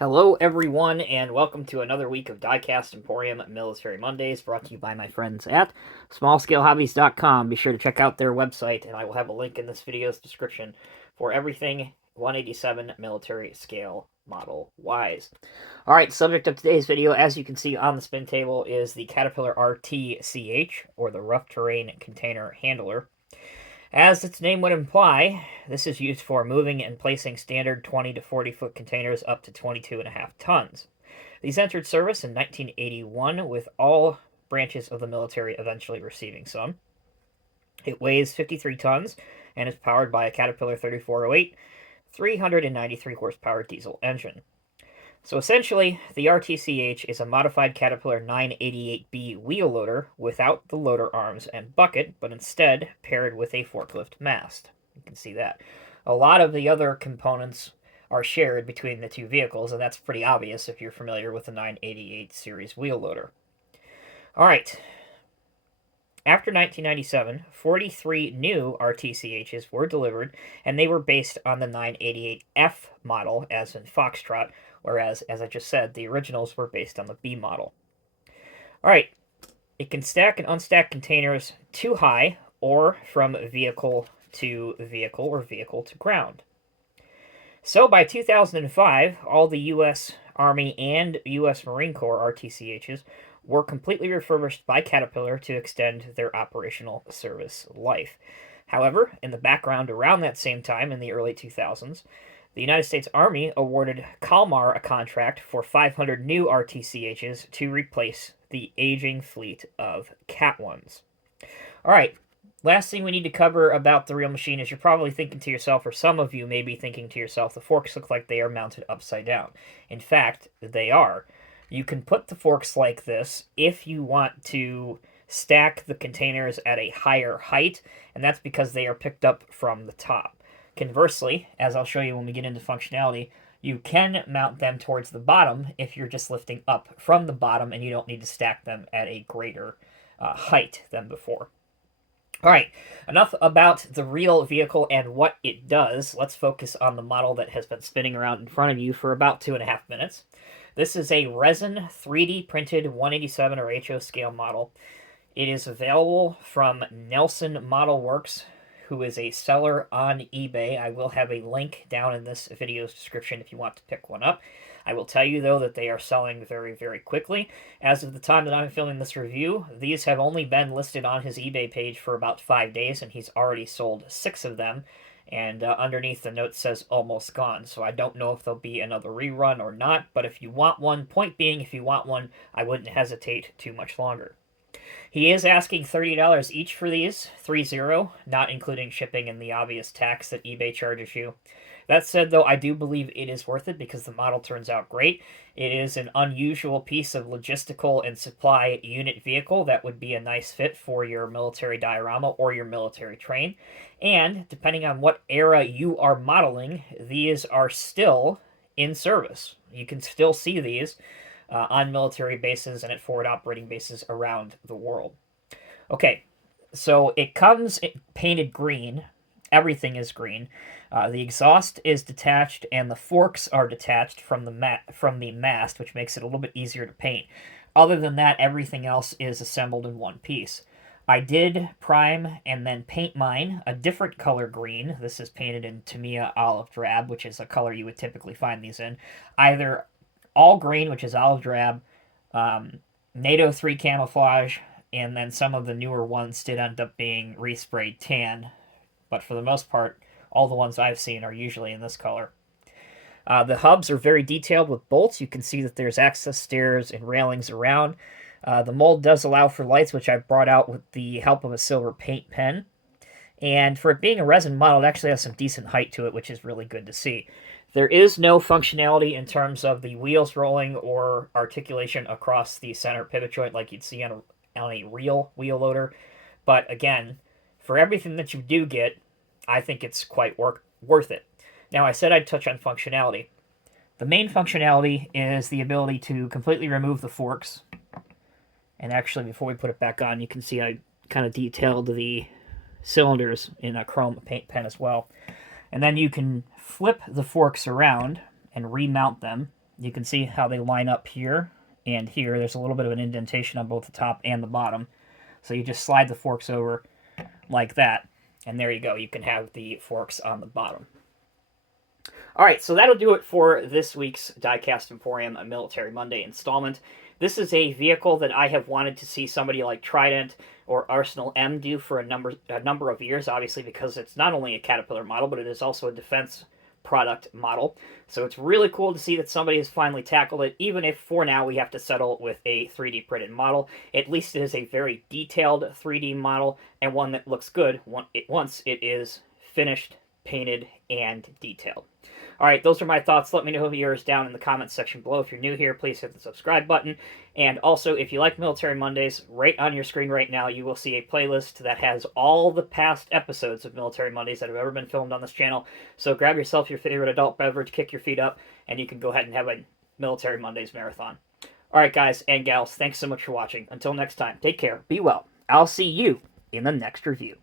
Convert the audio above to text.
Hello, everyone, and welcome to another week of Diecast Emporium Military Mondays, brought to you by my friends at smallscalehobbies.com. Be sure to check out their website, and I will have a link in this video's description for everything 187 military scale model wise. All right, subject of today's video, as you can see on the spin table, is the Caterpillar RTCH, or the Rough Terrain Container Handler. As its name would imply, this is used for moving and placing standard 20 to 40 foot containers up to 22.5 tons. These entered service in 1981, with all branches of the military eventually receiving some. It weighs 53 tons and is powered by a Caterpillar 3408 393 horsepower diesel engine. So essentially, the RTCH is a modified Caterpillar 988B wheel loader without the loader arms and bucket, but instead paired with a forklift mast. You can see that. A lot of the other components are shared between the two vehicles, and that's pretty obvious if you're familiar with the 988 series wheel loader. All right. After 1997, 43 new RTCHs were delivered, and they were based on the 988F model, as in Foxtrot, whereas, as I just said, the originals were based on the B model. All right, it can stack and unstack containers too high, or from vehicle to vehicle, or vehicle to ground. So by 2005, all the U.S. Army and U.S. Marine Corps RTCHs were completely refurbished by Caterpillar to extend their operational service life. However, in the background around that same time, in the early 2000s, the United States Army awarded Kalmar a contract for 500 new RTCHs to replace the aging fleet of Cat 1s. All right, last thing we need to cover about the real machine is you're probably thinking to yourself, or some of you may be thinking to yourself, the forks look like they are mounted upside down. In fact, they are. You can put the forks like this if you want to stack the containers at a higher height, and that's because they are picked up from the top. Conversely, as I'll show you when we get into functionality, you can mount them towards the bottom if you're just lifting up from the bottom and you don't need to stack them at a greater height than before. All right, enough about the real vehicle and what it does. Let's focus on the model that has been spinning around in front of you for about 2.5 minutes. This is a resin 3D printed 187 or HO scale model. It is available from Nelson Model Works, who is a seller on eBay. I will have a link down in this video's description if you want to pick one up. I will tell you, though, that they are selling very, very quickly. As of the time that I'm filming this review, these have only been listed on his eBay page for about 5 days, and he's already sold 6 of them. And underneath the note says almost gone, so I don't know if there'll be another rerun or not, but if you want one, point being, if you want one, I wouldn't hesitate too much longer. He is asking $30 each for these, 30, not including shipping and the obvious tax that eBay charges you. That said, though, I do believe it is worth it because the model turns out great. It is an unusual piece of logistical and supply unit vehicle that would be a nice fit for your military diorama or your military train. And depending on what era you are modeling, these are still in service. You can still see these on military bases and at forward operating bases around the world. Okay, so it comes painted green. Everything is green. The exhaust is detached, and the forks are detached from the mast, which makes it a little bit easier to paint. Other than that, everything else is assembled in one piece. I did prime and then paint mine a different color green. This is painted in Tamiya Olive Drab, which is a color you would typically find these in. Either all green, which is olive drab, NATO 3 camouflage, and then some of the newer ones did end up being resprayed tan. But for the most part, all the ones I've seen are usually in this color. The hubs are very detailed with bolts. You can see that there's access stairs and railings around. The mold does allow for lights, which I brought out with the help of a silver paint pen. And for it being a resin model, it actually has some decent height to it, which is really good to see. There is no functionality in terms of the wheels rolling or articulation across the center pivot joint like you'd see on a real wheel loader. But again, for everything that you do get, I think it's quite worth it. Now, I said I'd touch on functionality. The main functionality is the ability to completely remove the forks. And actually, before we put it back on, you can see I kind of detailed the cylinders in a chrome paint pen as well. And then you can flip the forks around and remount them You can see how they line up here and here. There's a little bit of an indentation on both the top and the bottom. So you just slide the forks over like that, and there you go. You can have the forks on the bottom. All right, so that'll do it for this week's Diecast Emporium, a Military Monday installment. This is a vehicle that I have wanted to see somebody like Trident or Arsenal M do for a number of years, obviously, because it's not only a Caterpillar model, but it is also a defense product model. So it's really cool to see that somebody has finally tackled it, even if for now we have to settle with a 3D printed model. At least it is a very detailed 3D model and one that looks good once it is finished, painted, and detailed. All right, those are my thoughts. Let me know yours down in the comments section below. If you're new here, please hit the subscribe button. And also, if you like Military Mondays, right on your screen right now, you will see a playlist that has all the past episodes of Military Mondays that have ever been filmed on this channel. So grab yourself your favorite adult beverage, kick your feet up, and you can go ahead and have a Military Mondays marathon. All right, guys and gals, thanks so much for watching. Until next time, take care, be well. I'll see you in the next review.